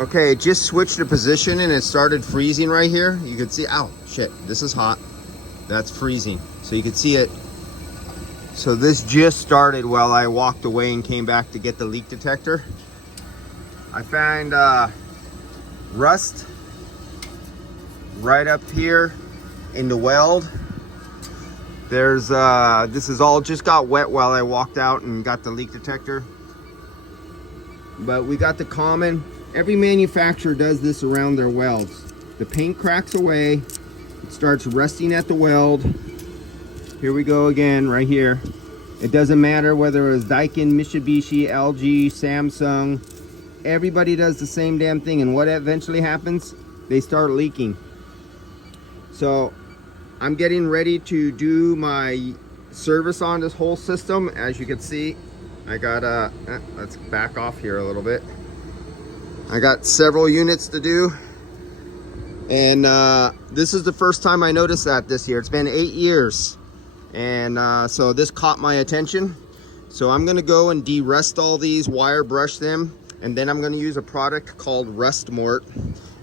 Okay, it just switched the position and it started freezing right here. You can see, ow, shit, this is hot. That's freezing. So you can see it. So this just started while I walked away and came back to get the leak detector. I found rust right up here in the weld. There's, this is all just got wet while I walked out and got the leak detector. But we got the common, every manufacturer does this around their welds. The paint cracks away, it starts rusting at the weld. Here we go again, right here. It doesn't matter whether it's Daikin, Mitsubishi, LG, Samsung. Everybody does the same damn thing, and what eventually happens? They start leaking. So I'm getting ready to do my service on this whole system. As you can see, I got let's back off here a little bit. I got several units to do, and this is the first time I noticed that this year. It's been 8 years, and so this caught my attention. So I'm gonna go and de-rust all these, wire brush them, and then I'm gonna use a product called Rust Mort,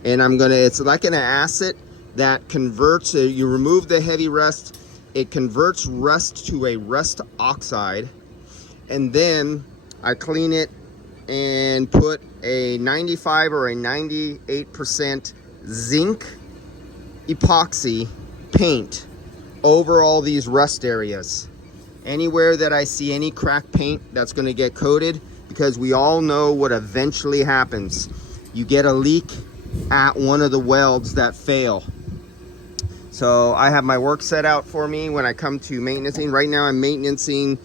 and it's like an acid that converts, you remove the heavy rust, it converts rust to a rust oxide, and then I clean it and put a 95 or a 98% zinc epoxy paint over all these rust areas. Anywhere that I see any cracked paint, that's going to get coated, because we all know what eventually happens. You get a leak at one of the welds that fail. So I have my work set out for me when I come to maintenancing. Right now I'm maintenancing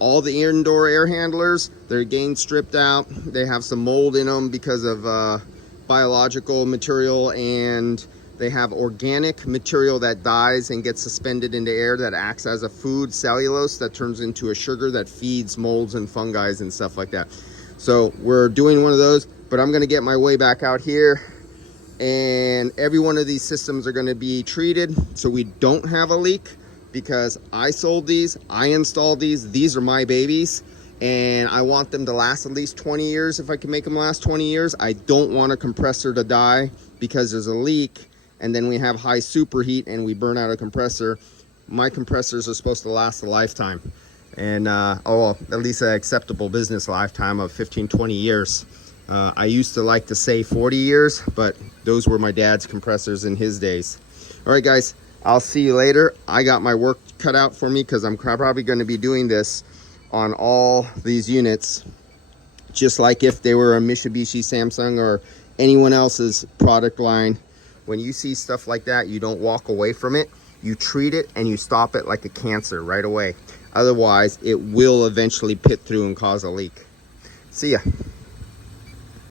all the indoor air handlers. They're getting stripped out. They have some mold in them because of biological material, and they have organic material that dies and gets suspended in the air that acts as a food, cellulose, that turns into a sugar that feeds molds and fungi and stuff like that. So we're doing one of those, but I'm gonna get my way back out here, and every one of these systems are gonna be treated so we don't have a leak, because I sold these, I installed these are my babies, and I want them to last at least 20 years if I can make them last 20 years. I don't want a compressor to die because there's a leak and then we have high superheat and we burn out a compressor. My compressors are supposed to last a lifetime, and at least an acceptable business lifetime of 15-20 years. I used to like to say 40 years, but those were my dad's compressors in his days. All right, guys, I'll see you later. I got my work cut out for me because I'm probably going to be doing this on all these units, just like if they were a Mitsubishi, Samsung, or anyone else's product line. When you see stuff like that, you don't walk away from it. You treat it and you stop it like a cancer right away. Otherwise, it will eventually pit through and cause a leak. See ya.